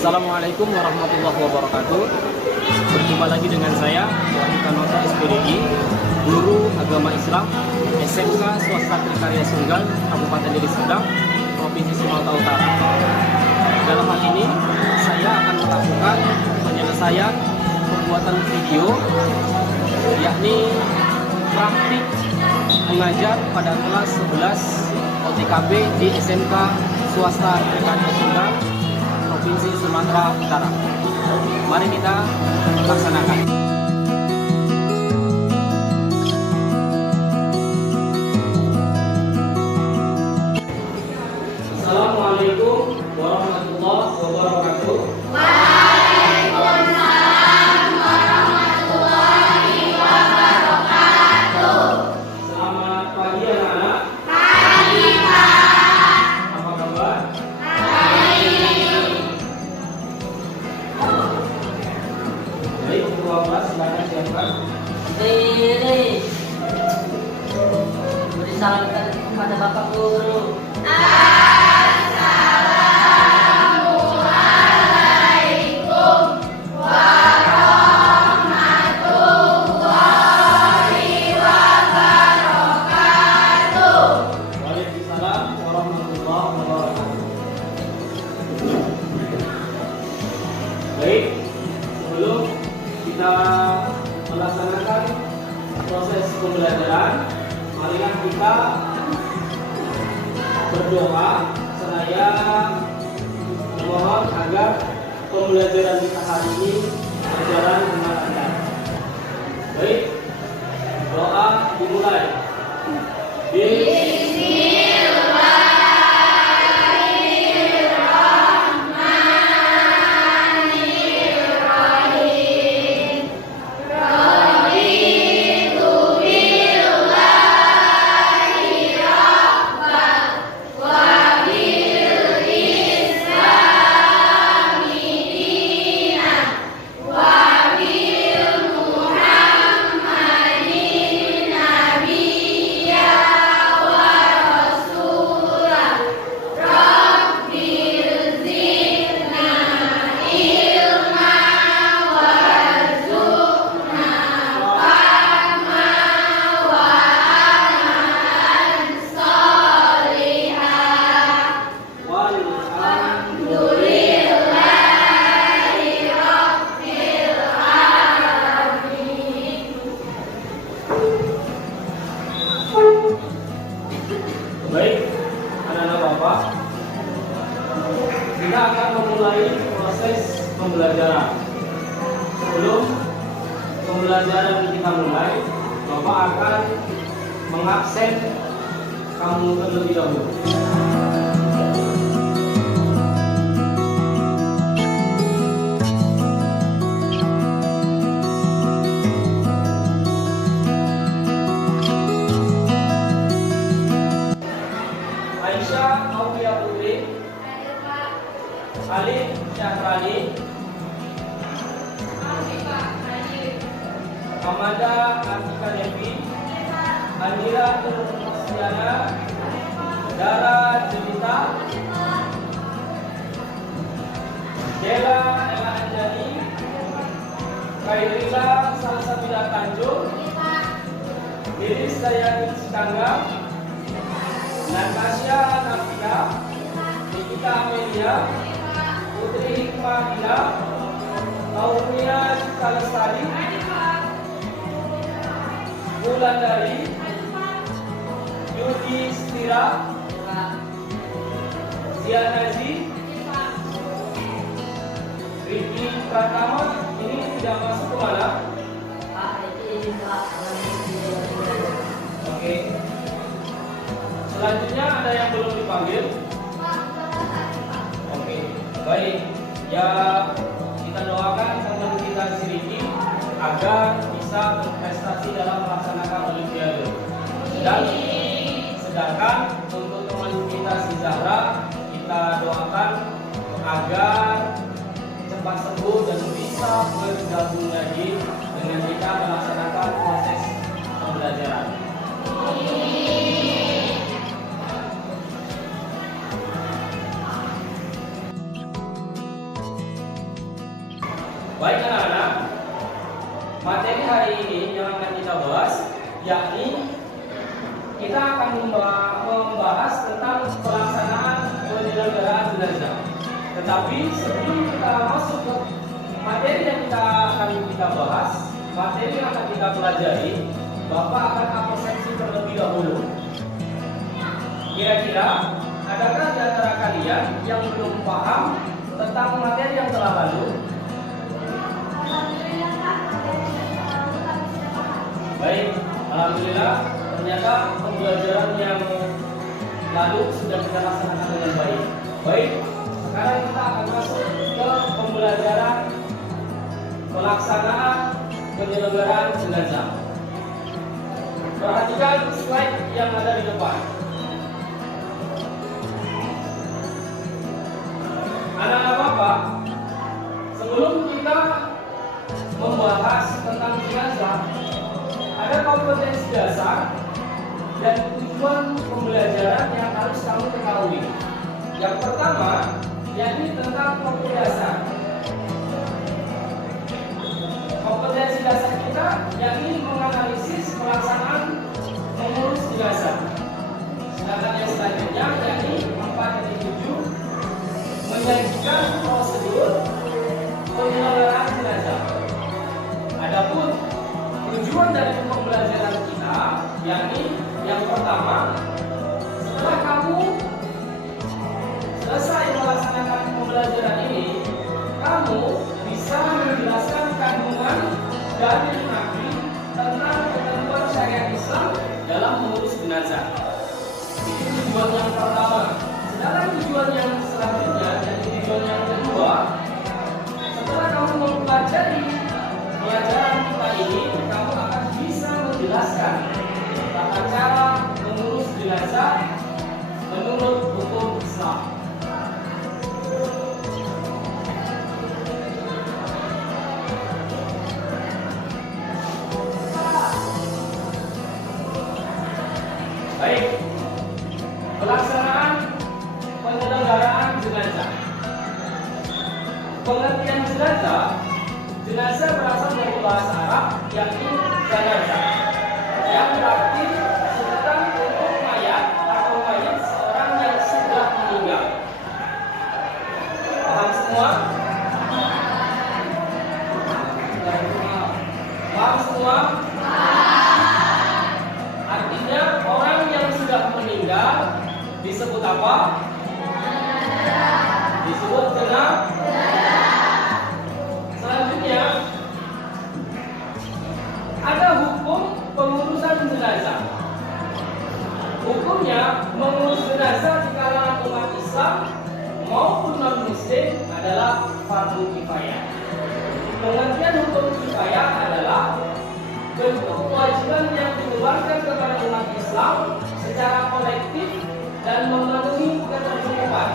Assalamualaikum warahmatullahi wabarakatuh. Berjumpa lagi dengan saya, Wahyu Kanoto SPDI, Guru Agama Islam SMK Swasta Trikarya Sunggal, Kabupaten Deli Serdang, Provinsi Sumatera Utara. Dalam hal ini, saya akan melakukan penyelesaian pembuatan video, yakni praktik mengajar pada kelas 11 OTKP di SMK Swasta Trikarya Sunggal, Provinsi Sumatera Utara. Mari kita laksanakan. Assalamualaikum warahmatullahi wabarakatuh. Waalaikumsalam warahmatullahi wabarakatuh. Selamat pagi anak-anak. Pagi Pak. Apa kabar? Baik, ketua kelas silakan siapkan. Ini beri salam kepada Bapak Guru. Assalamualaikum warahmatullahi wabarakatuh. Waalaikumsalam warahmatullahi wabarakatuh. Baik, sebelum kita melaksanakan proses pembelajaran, marilah kita berdoa seraya memohon agar pembelajaran kita hari ini berjalan dengan lancar. Baik, doa dimulai. Baik, anak-anak Bapak, kita akan memulai proses pembelajaran. Sebelum pembelajaran kita mulai, Bapak akan mengabsen kamu terlebih dahulu. Aisyah Aulia Putri, Alif Syahrani, Amanda Atika Devi, Anira Nursiana, Dara Jelita, Dela Ella Anjani, Kairila Salsabila Tanjung, Iris Dayani Cikangga, Natasha Nafika, Nikita Amelia, Putri Hikmah Ila, Aulia Cita Lestari, Wulandari, Yudi Stira, Zian Haji, Riki Pratama. Ini tidak masuk ke mana? Pak, ini Pak. Oke. Selanjutnya ada yang belum dipanggil? Oke, baik. Ya, kita doakan teman kita si Riki agar bisa berprestasi dalam melaksanakan Olimpiade. Dan sedangkan untuk teman kita si Zahra, kita doakan agar cepat sembuh dan bisa bergabung lagi dengan kita melaksanakan proses pembelajaran. Baik anak-anak, materi hari ini yang akan kita bahas yakni kita akan membahas tentang pelaksanaan penyelenggaraan jenazah. Tetapi sebelum kita masuk ke materi yang akan kita bahas, materi yang akan kita pelajari, Bapak akan absensi terlebih dahulu. Kira-kira adakah di antara kalian yang belum paham tentang materi yang telah lalu? Baik, alhamdulillah ternyata pembelajaran yang lalu sudah kita laksanakan dengan baik. Baik, sekarang kita akan masuk ke pembelajaran pelaksanaan penyelenggaraan jenazah. Perhatikan slide yang ada di depan. Anak-anak Bapak, sebelum kita membahas tentang jenazah, ada kompetensi dasar dan tujuan pembelajaran yang harus kamu ketahui. Yang pertama, yakni tentang kompetensi dasar. Kompetensi dasar kita yakni menganalisis pelaksanaan mengurus jenazah. Sedangkan yang selanjutnya yakni 4.7 menyajikan prosedur penyelenggaraan jenazah. Adapun tujuan dari pembelajaran kita yakni yang pertama, setelah kamu selesai melaksanakan pembelajaran ini, kamu bisa menjelaskan kandungan dari Nabi tentang ketentuan syariat Islam dalam mengurus jenazah. Itu tujuan yang pertama. Sedangkan tujuan yang selanjutnya dan tujuan yang kedua, setelah kamu mempelajari pelajaran kita ini, kamu akan bisa menjelaskan tata cara mengurus jenazah menurut hukum Islam. Baik, pelaksanaan penyelenggaraan jenazah. Pengertian jenazah, jenazah berasal dari bahasa Arab yakni janazah, yang berarti sebutan untuk mayat atau mayat seorang yang sudah meninggal. Paham semua? Paham semua? Artinya orang yang sudah meninggal disebut apa? Disebut jenazah. Selanjutnya ada hukum pengurusan jenazah. Hukumnya mengurus jenazah di kalangan umat Islam maupun non-Muslim adalah fardu kifayah. Pengertian hukum kifayah adalah bentuk kewajiban yang dibebankan kepada umat Islam secara kolektif dan memenuhi ketercukupan.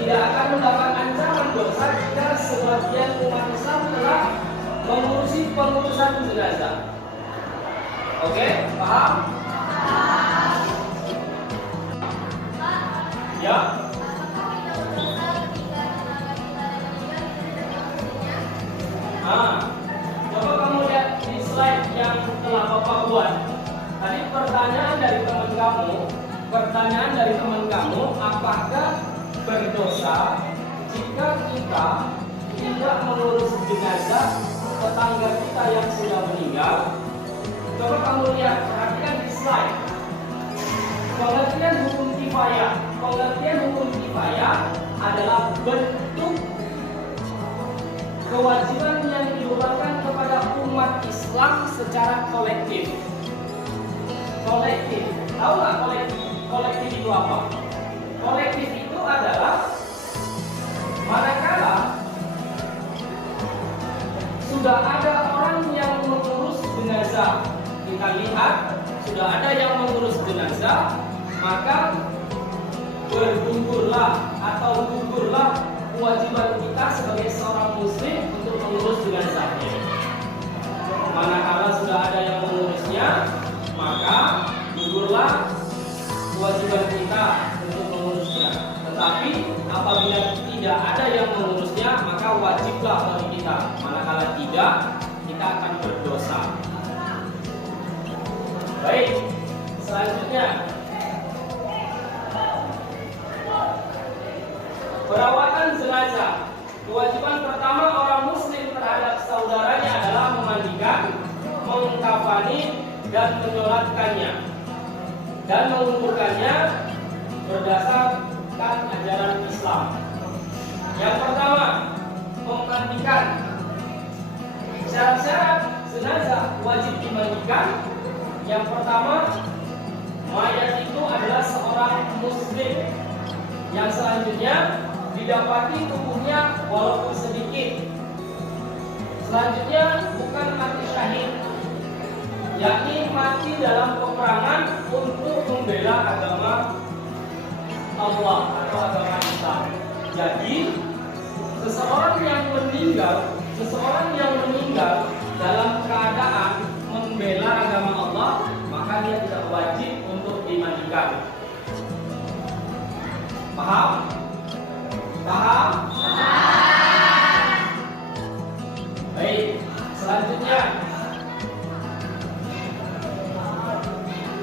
Tidak akan mendapat ancaman dosa jika sebagian umat Islam telah mengurusi pengurusan jenazah. Oke, paham? Ya. Coba kamu lihat di slide yang telah Bapak buat. Tadi pertanyaan dari teman kamu, apakah berdosa jika kita tidak mengurus jenazah tetangga kita yang sudah meninggal? Coba kamu lihat, perhatikan di slide. Pengertian hukum kifayah. Pengertian hukum kifayah adalah bentuk kewajiban yang dibebankan kepada umat Islam secara kolektif. Kolektif. Tahu nggak kolektif? Kolektif itu apa? Kolektif itu adalah manakala sudah ada orang yang mengurus jenazah, kita lihat sudah ada yang mengurus jenazah, maka bergugurlah atau gugurlah kewajiban kita sebagai seorang muslim untuk mengurus jenazahnya. Manakala sudah ada yang mengurusnya, maka gugurlah kewajiban kita untuk mengurusnya. Tetapi apabila tidak ada yang mengurusnya, maka wajiblah bagi kita. Manakala tidak, kita akan berdosa. Baik, selanjutnya perawatan jenazah. Kewajiban pertama orang muslim terhadap saudaranya adalah memandikan, mengkafani, dan menyolatkannya dan menguburkannya berdasarkan ajaran Islam. Yang pertama, memandikan. Syarat-syarat jenazah wajib dimandikan. Yang pertama, mayat itu adalah seorang muslim. Yang selanjutnya, didapati tubuhnya walaupun sedikit. Selanjutnya, bukan mati syahid, yakni mati dalam peperangan untuk membela agama Allah atau agama Islam. Jadi, seseorang yang meninggal dalam keadaan membela agama Allah, maka dia tidak wajib untuk dimandikan. Paham? Paham? Baik, selanjutnya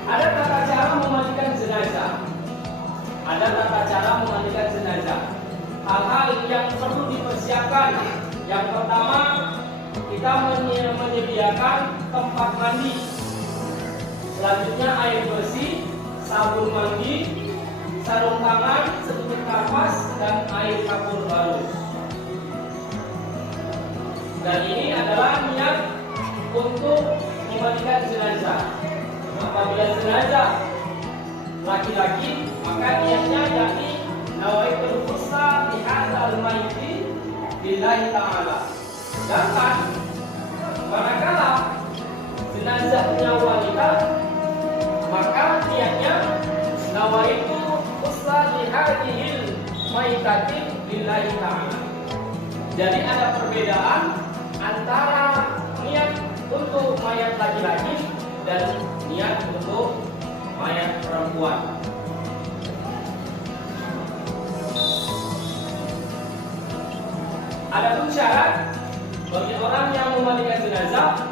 ada tata cara memandikan jenazah. Hal-hal yang perlu dipersiapkan. Yang pertama, kita menyediakan tempat mandi. Selanjutnya air bersih, sabun mandi, sarung tangan, setutup kapas, dan air kapur halus. Dan ini adalah niat untuk memandikan jenazah. Apabila jenazah laki-laki, maka niatnya yakni nawaitul husna bi hadzal mayyiti lillahi ta'ala. Sedangkan manakala jenazahnya wanita, maka niatnya nawaitul husna bi hadzal mayyitati lillahi ta'ala. Jadi ada perbedaan antara niat untuk mayat laki-laki dan niat untuk mayat perempuan. Adapun syarat bagi orang yang memandikan jenazah,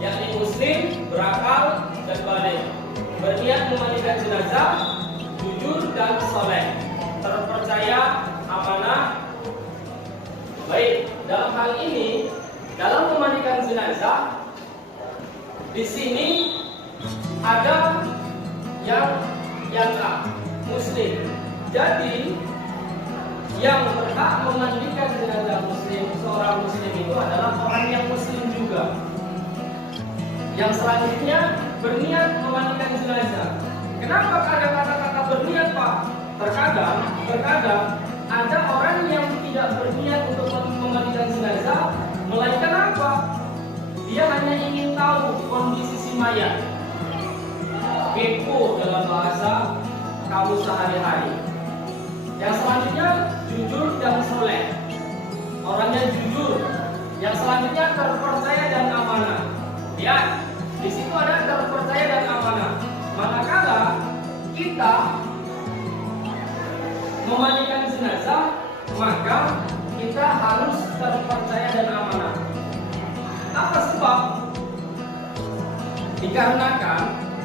yakni muslim, berakal, dan baligh, berniat memandikan jenazah, jujur dan soleh, terpercaya, amanah. Baik, dalam hal ini, dalam memandikan jenazah, di sini ada yang muslim. Jadi yang berhak memandikan jenazah muslim, seorang muslim itu adalah orang yang muslim juga. Yang selanjutnya berniat memandikan jenazah. Kenapa ada kata-kata berniat, Pak? Terkadang ada orang yang tidak berniat untuk memandikan jenazah, melainkan apa? Dia hanya ingin tahu kondisi si mayat. Kepo dalam bahasa kamu sehari-hari. Yang selanjutnya jujur dan soleh. Orangnya jujur. Yang selanjutnya terpercaya dan amanah. Lihat, di situ ada terpercaya dan amanah. Manakala kita memandikan jenazah, maka kita harus terpercaya dan amanah. Apa sebab? Dikarenakan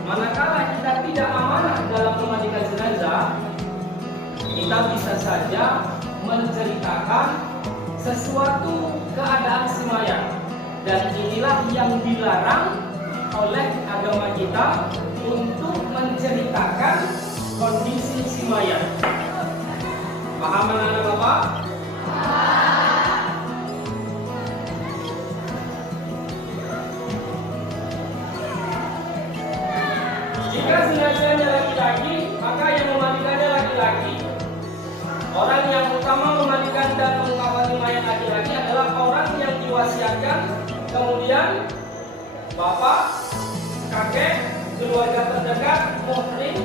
manakala kita tidak amanah dalam memandikan jenazah, kita bisa saja menceritakan sesuatu keadaan si mayat, dan inilah yang dilarang oleh agama kita untuk menceritakan kondisi si mayat. Paham anak-anak Bapak? Jika jenazahnya laki-laki, maka yang memandikannya laki-laki. Orang yang utama memandikan dan mengkafani mayat laki-laki adalah orang yang diwasiatkan, kemudian bapak, kakek, keluarga terdekat, muhrim,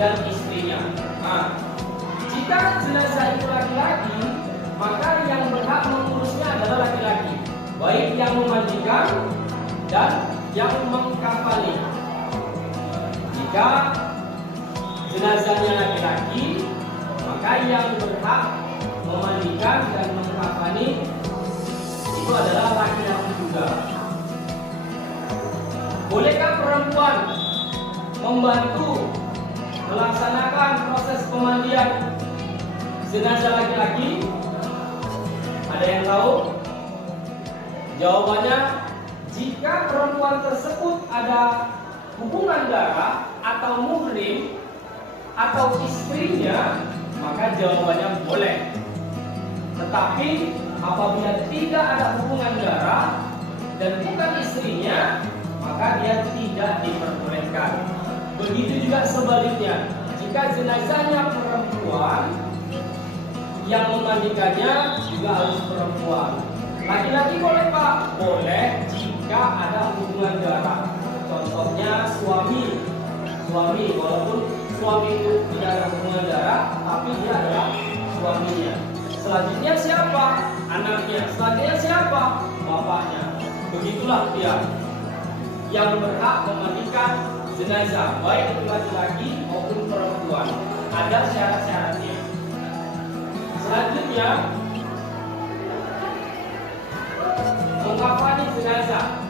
dan istrinya. Nah, jika jenazah itu laki-laki, maka yang berhak mengurusnya adalah laki-laki, baik yang memandikan dan yang mengkafani. Jika jenazahnya laki-laki, maka yang berhak memandikan dan mengkafani itu adalah laki-laki juga. Bolehkah perempuan membantu melaksanakan proses pemandian jenazah laki-laki? Ada yang tahu? Jawabannya, jika perempuan tersebut ada hubungan darah atau muhrim atau istrinya, maka jawabannya boleh. Tetapi apabila tidak ada hubungan darah dan bukan istrinya, maka dia tidak diperbolehkan. Begitu juga sebaliknya, jika jenazahnya perempuan, yang memandikannya juga harus perempuan. Laki-laki boleh Pak? Boleh jika ada hubungan darah. Contohnya suami, walaupun suami itu tidak ada hubungan darah, tapi dia adalah suaminya. Selanjutnya siapa? Anaknya. Selanjutnya siapa? Bapaknya. Begitulah dia yang berhak memandikan jenazah, baik itu laki-laki maupun perempuan. Ada syarat-syaratnya. Selanjutnya, mengkafani jenazah.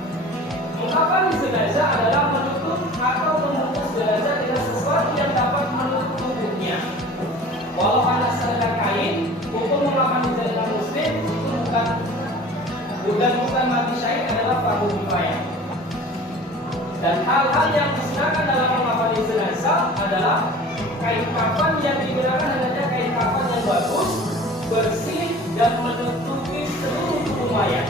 Mengkafani jenazah adalah menutup atau membungkus jenazah dengan sesuatu yang dapat menutup tubuhnya. Walau ada selendang kain, hukum mengkafani jenazah muslim itu bukan mati syahid, adalah fardu kifayah. Dan hal-hal yang disilakan dalam mengkafani jenazah adalah kain kafan yang digunakan adalah kain kafan yang bagus, bersih dan menutupi seluruh tubuh mayat.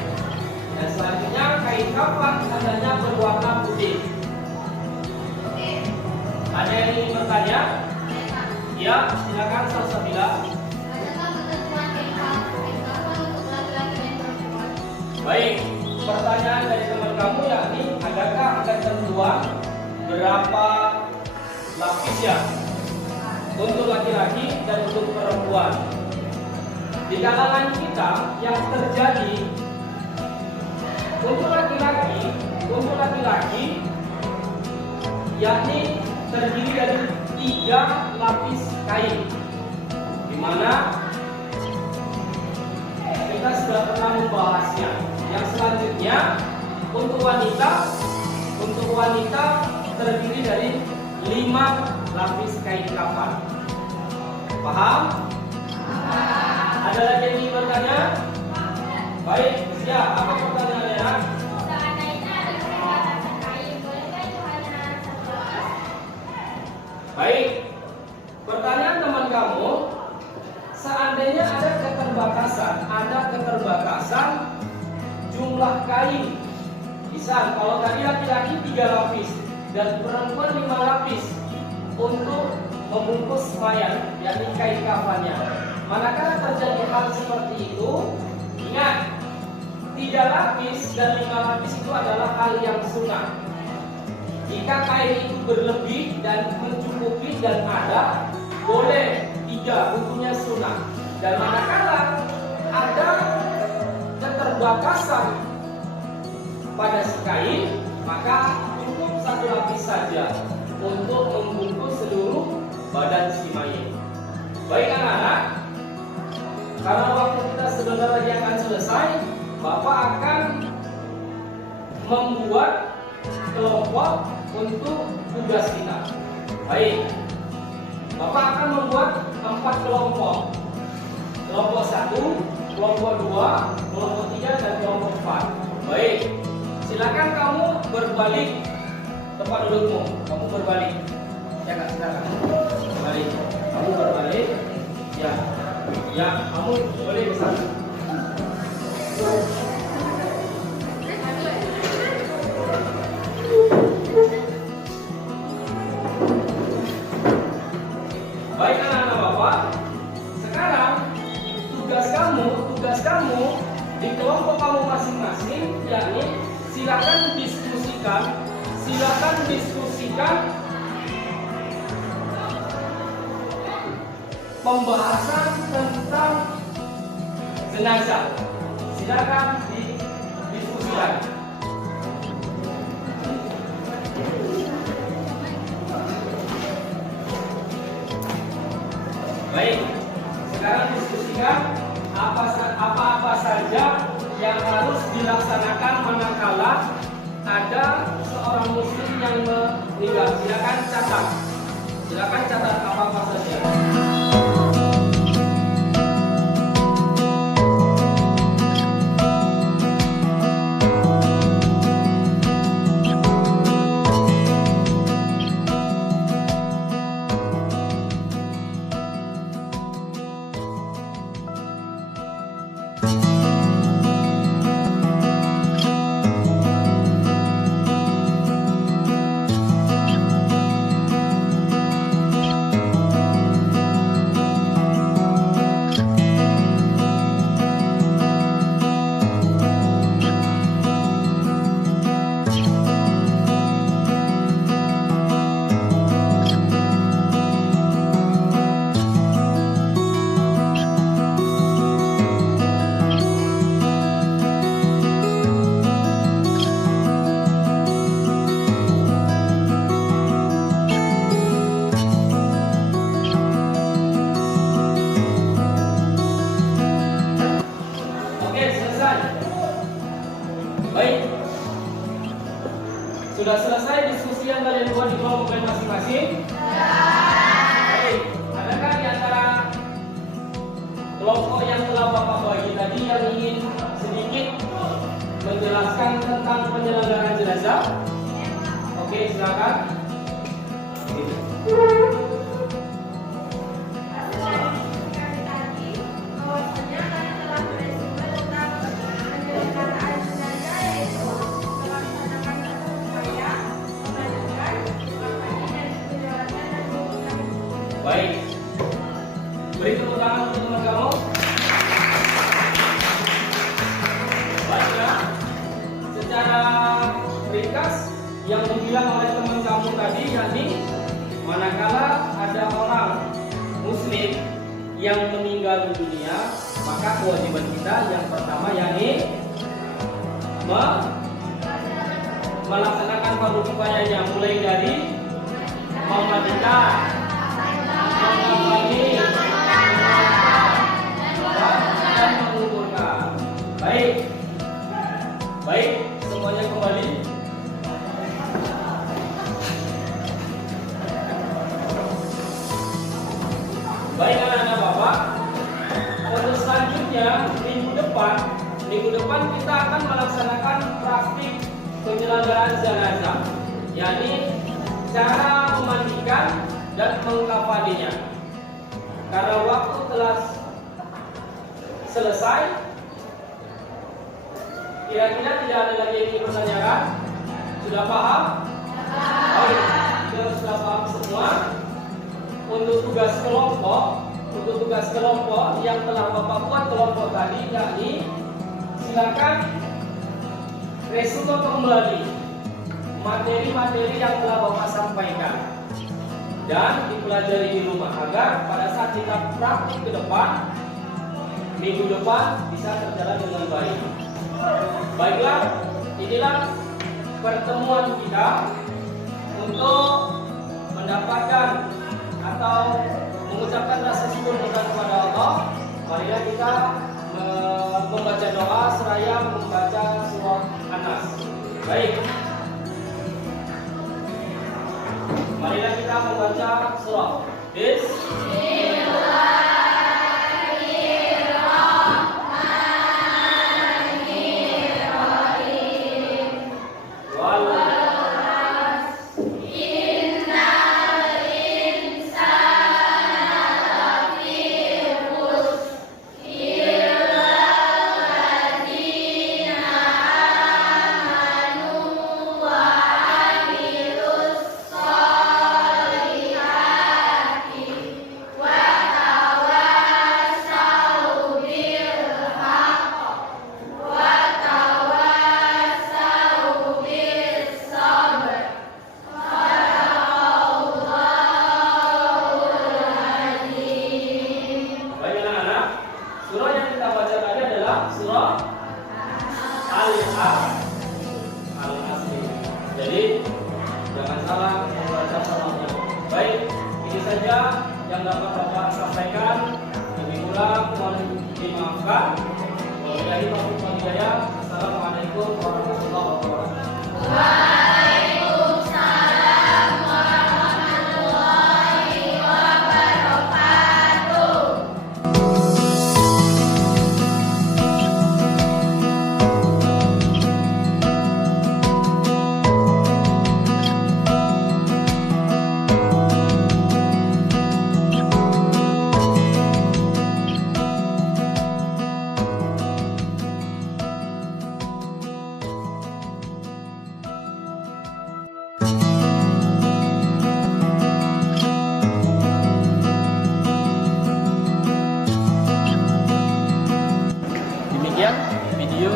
Dan selanjutnya kain kafan hendaknya berwarna putih. Ada yang ingin bertanya? Ya, silakan Salsabila. Baik, pertanyaan dari teman kamu yakni adakah ada ketentuan berapa lapis ya untuk laki-laki dan untuk perempuan? Di kalangan kita yang terjadi untuk laki-laki yakni terdiri dari 3 lapis kain, di mana kita sudah pernah membahasnya. Yang selanjutnya untuk wanita terdiri dari 5 lapis kain kafan. Paham? Ada lagi yang ingin bertanya? Baik, siap. Apa pertanyaannya? Baik, pertanyaan teman kamu, seandainya ada keterbatasan jumlah kain. Misal kalau tadi laki-laki 3 lapis dan perempuan 5 lapis untuk membungkus mayat, yakni kain kafannya. Manakala terjadi hal seperti itu, ingat 3 lapis dan 5 lapis itu adalah hal yang sunnah. Jika kain itu berlebih dan mencukupi dan ada, boleh 3, hukumnya sunnah. Dan manakala ada keterbatasan pada si kain, maka cukup 1 lapis saja untuk membungkus seluruh badan si mayat. Baik anak-anak, karena waktu kita sebentar lagi akan selesai, Bapak akan membuat kelompok untuk tugas kita. Baik, Bapak akan membuat 4 kelompok. Kelompok 1, kelompok 2, kelompok 3, dan kelompok 4. Baik, silakan kamu berbalik tempat dudukmu. Kamu berbalik. Ya Kak, silakan. Berbalik. Kamu berbalik. Ya. Ya, kamu boleh ke sana. Baik anak-anak Bapak, sekarang tugas kamu di kelompok kamu masing-masing, yakni silakan diskusikan pembahasan tentang jenazah. Silakan didiskusikan. Baik, sekarang diskusikan harus dilaksanakan manakala ada seorang muslim yang meninggal. Silakan catat apa saja. Baik, sudah selesai diskusi yang kalian buat di kelompok masing-masing? Baik, adakah di antara kelompok yang telah Bapak bagi tadi yang ingin sedikit menjelaskan tentang penyelenggaraan jenazah? Oke, silakan. Baik, beri tepuk tangan untuk teman kamu. Baiklah, secara ringkas yang dibilang oleh teman kamu tadi, yakni manakala ada orang muslim yang meninggal dunia, maka kewajiban kita yang pertama yakni melaksanakan fardu kifayahnya, mulai dari memandikan, dan menguburkan. Baik, semuanya kembali. Baik anak-anak Bapak, untuk selanjutnya minggu depan kita akan melaksanakan praktik penyelenggaraan jenazah, yakni cara memandikan dan mengkafaninya. Karena waktu telah selesai, kira-kira tidak ada lagi yang ingin bertanyakan? Sudah paham? Baik, sudah paham semua. Untuk tugas kelompok yang telah Bapak buat kelompok tadi, yakni silakan resume kembali materi-materi yang telah Bapak sampaikan dan dipelajari di rumah agar pada saat kita praktik ke depan, minggu depan bisa terjalan dengan baik. Baiklah, inilah pertemuan kita untuk mendapatkan atau mengucapkan rasa syukur kita kepada Allah. Marilah kita membaca doa seraya membaca surah An-Nas. Baik, marilah kita membaca surah Al-Asri. Jadi jangan salah membaca salahnya. Baik, ini saja yang dapat Bapak sampaikan. Lebih kurang mohon dimaafkan. Wabillahi taufiq wal hidayah. Sekian video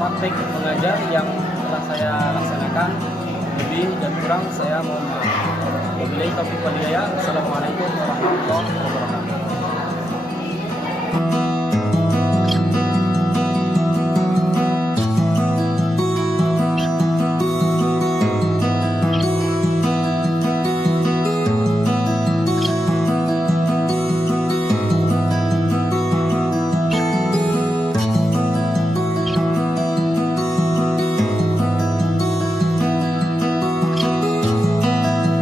praktek mengajar yang telah saya laksanakan. Lebih dan kurang saya mohon maaf. Wabillahi taufiq wal hidayah. Assalamualaikum warahmatullahi wabarakatuh.